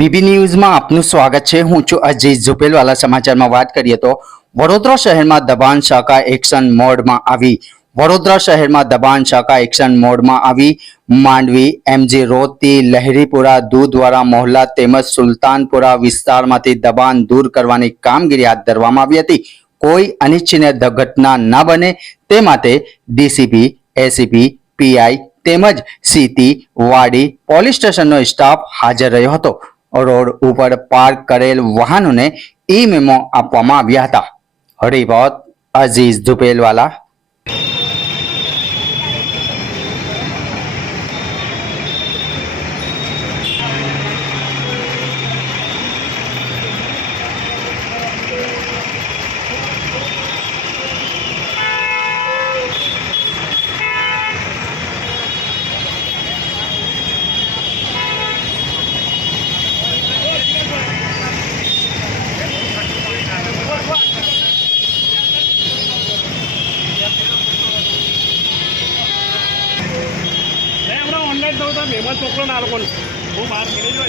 BB ન્યૂઝમાં આપનું સ્વાગત છે। હું છું અજીત ઝુપેલવાલા। સમાચારમાં વાત કરીએ તો વડોદરા શહેરમાં દબાણ શાખા એક્શન મોડમાં આવી। વડોદરા શહેરમાં દબાણ શાખા એક્શન મોડમાં આવી। માંડવી એમજી રોડથી લહેરીપુરા દૂધવાળા મોહલ્લા તેમજ સુલતાનપુરા વિસ્તારમાંથી દબાણ દૂર કરવાની કામગીરી હાથ ધરવામાં આવી હતી। કોઈ અનિચ્છનીય ઘટના ન બને તે માટે ડીસીપી, એસીપી, પીઆઈ તેમજ સીટી વાડી પોલીસ સ્ટેશનનો સ્ટાફ હાજર રહ્યો હતો। રોડ ઉપર પાર્ક કરેલ વાહનોને ઈ મેમો આપવામાં આવ્યા હતા। Report Aziz ઝુપેલવાલા। ऑनलाइन तो होता मेमन चोकलो ना लोगों वो बाहर मिले जो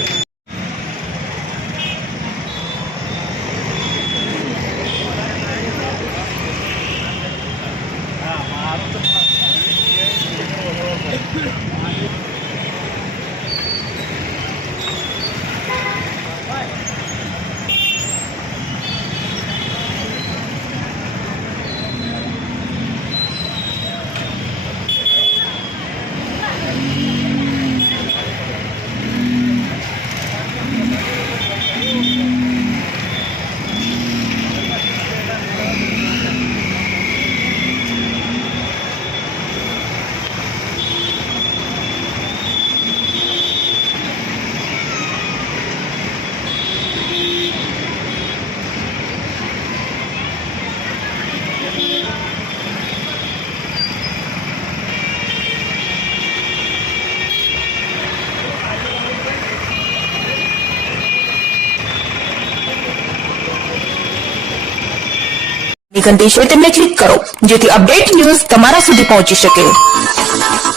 ઘંટી છે તેમને ક્લિક કરો જેથી અપડેટ ન્યૂઝ તમારા સુધી પહોંચી શકે।